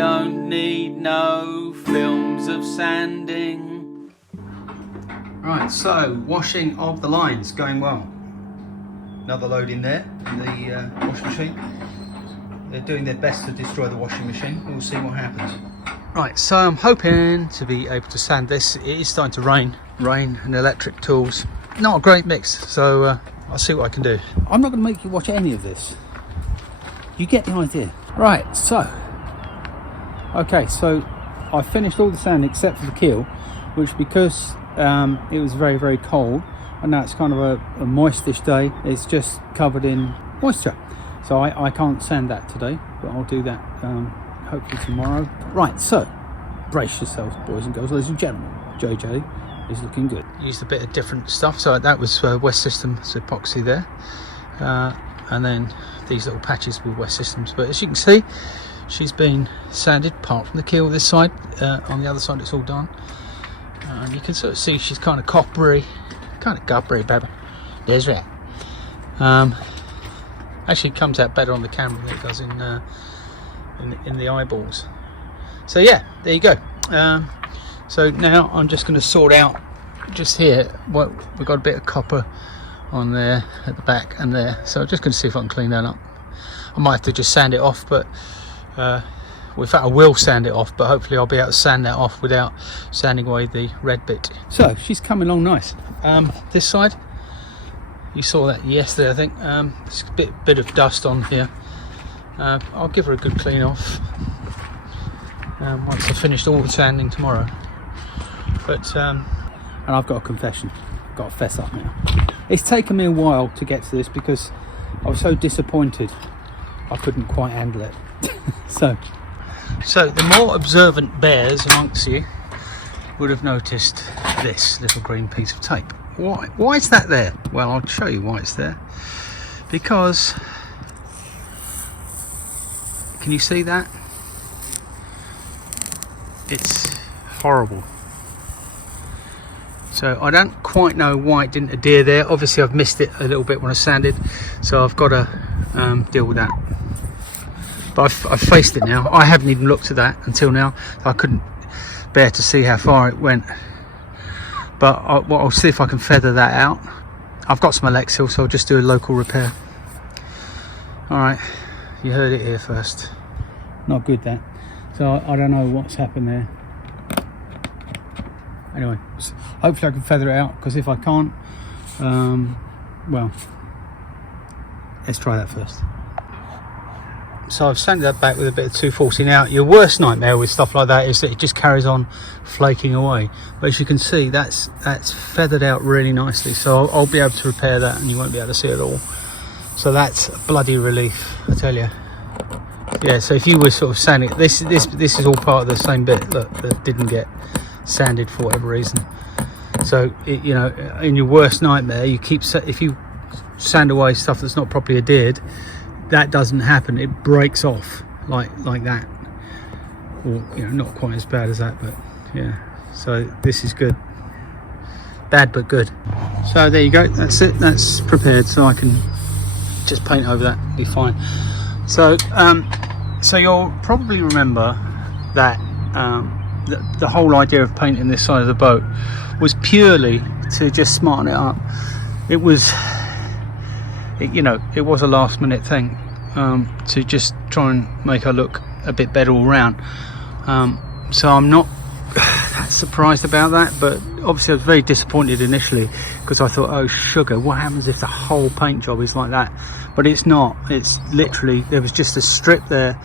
don't need no films of sanding. Right, so washing of the lines going well. Another load in there in the washing machine. They're doing their best to destroy the washing machine. We'll see what happens. Right, so I'm hoping to be able to sand this. It is starting to rain and electric tools. Not a great mix, so I'll see what I can do. I'm not going to make you watch any of this. You get the idea. Right, so I finished all the sand except for the keel, which because it was very, very cold, and now it's kind of a moistish day, it's just covered in moisture. So I can't sand that today, but I'll do that hopefully tomorrow. Right, so brace yourselves, boys and girls, ladies and gentlemen. JJ is looking good. Used a bit of different stuff, so that was West Systems epoxy there, and then these little patches with West Systems. But as you can see, she's been sanded apart from the keel this side. On the other side it's all done, and you can sort of see she's kind of coppery, kind of gubbery, baby. There's that. Actually comes out better on the camera than it does in the eyeballs. So yeah, there you go. So now I'm just going to sort out just here what we've got, a bit of copper on there at the back and there, so I'm just going to see if I can clean that up. I might have to just sand it off, but in fact I will sand it off, but hopefully I'll be able to sand that off without sanding away the red bit. So she's coming along nice. This side, you saw that yesterday I think. There's a bit of dust on here. I'll give her a good clean off once I've finished all the sanding tomorrow. But and I've got a confession, I've got to fess up now. It's taken me a while to get to this because I was so disappointed I couldn't quite handle it. so the more observant bears amongst you would have noticed this little green piece of tape. Why is that there? Well, I'll show you why it's there. Because, can you see that? It's horrible. So I don't quite know why it didn't adhere there. Obviously I've missed it a little bit when I sanded, so I've got to deal with that. But I've faced it now. I haven't even looked at that until now. I couldn't bear to see how far it went. But I'll see if I can feather that out. I've got some Alexil, so I'll just do a local repair. Alright, you heard it here first. Not good, that. So I don't know what's happened there. Anyway, hopefully I can feather it out, because if I can't, well, let's try that first. So I've sanded that back with a bit of 240. Now, your worst nightmare with stuff like that is that it just carries on flaking away. But as you can see, that's feathered out really nicely. So I'll be able to repair that, and you won't be able to see it at all. So that's a bloody relief, I tell you. Yeah. So if you were sort of sanding, this is all part of the same bit. Look, that didn't get sanded for whatever reason. So you know, in your worst nightmare, if you sand away stuff that's not properly adhered, that doesn't happen. It breaks off like that, or you know, not quite as bad as that, but yeah. So this is good. Bad but good. So there you go. That's it. That's prepared. So I can just paint over that. Be fine. So so you'll probably remember that the whole idea of painting this side of the boat was purely to just smarten it up. It was, you know, it was a last minute thing, to just try and make her look a bit better all round. So I'm not that surprised about that, but obviously I was very disappointed initially, because I thought, oh sugar, what happens if the whole paint job is like that? But it's not. It's literally, there was just a strip there.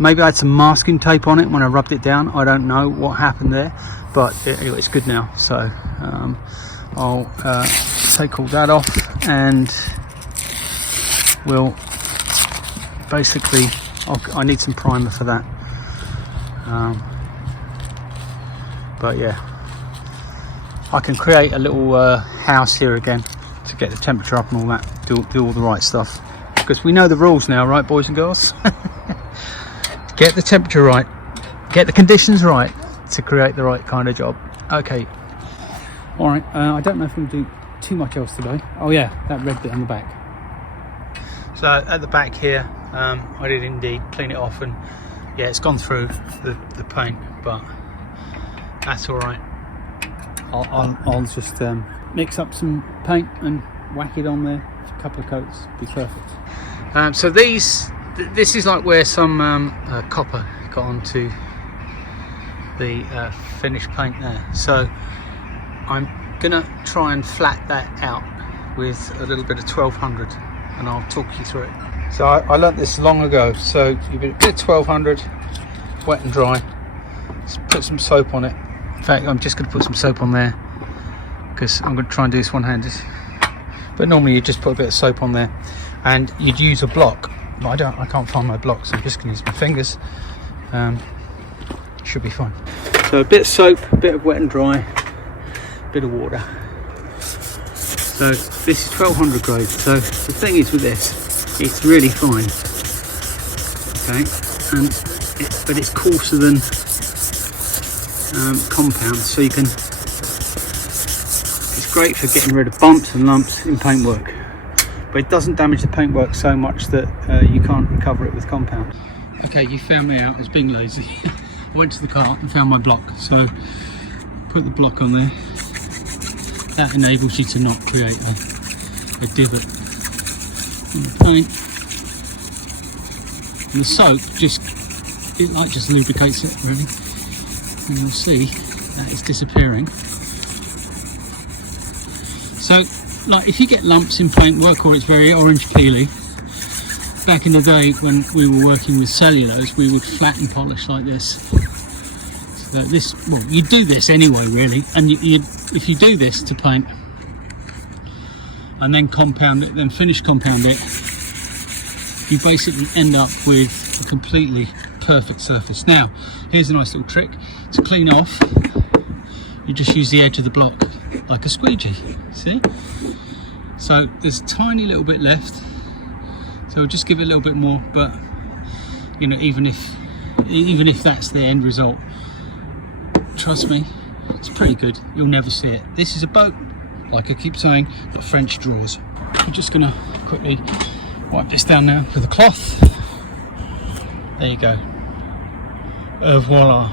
Maybe I had some masking tape on it when I rubbed it down. I don't know what happened there, but anyway, it's good now. So I'll take all that off, and we'll basically, I need some primer for that. But yeah, I can create a little house here again to get the temperature up and all that, do all the right stuff, because we know the rules now, right, boys and girls? Get the temperature right, get the conditions right to create the right kind of job. Okay, all right. I don't know if we'll do too much else today. Oh yeah, that red bit on the back. So at the back here, I did indeed clean it off and yeah, it's gone through the paint, but that's all right. I'll just mix up some paint and whack it on there. A couple of coats, be perfect. So this is like where some copper got onto the finished paint there. So I'm gonna try and flat that out with a little bit of 1200, and I'll talk you through it. So I learnt this long ago. So you get a bit of 1200, wet and dry. Just put some soap on it. In fact, I'm just going to put some soap on there because I'm going to try and do this one-handed. But normally you just put a bit of soap on there, and you'd use a block. But I can't find my block, so I'm just going to use my fingers. Should be fine. So a bit of soap, a bit of wet and dry, a bit of water. So this is 1200 grade. So the thing is with this, it's really fine. Okay, but it's coarser than compound, so you can. It's great for getting rid of bumps and lumps in paintwork, but it doesn't damage the paintwork so much that you can't recover it with compound. Okay, you found me out. I was being lazy. I went to the car and found my block, so put the block on there. That enables you to not create a divot in the paint. And the soap just lubricates it really, and you'll see that it's disappearing. So, like if you get lumps in paintwork or it's very orange peely, back in the day when we were working with cellulose, we would flatten polish like this. So this, well, you do this anyway, really, and if you do this to paint and then compound it, then finish compound it, you basically end up with a completely perfect surface. Now, here's a nice little trick to clean off. You just use the edge of the block like a squeegee. See? So there's a tiny little bit left. So we'll just give it a little bit more, but you know, even if that's the end result, trust me, it's pretty good. You'll never see it. This is a boat, like I keep saying, got French drawers. I'm just gonna quickly wipe this down now with a cloth. There you go. Voila.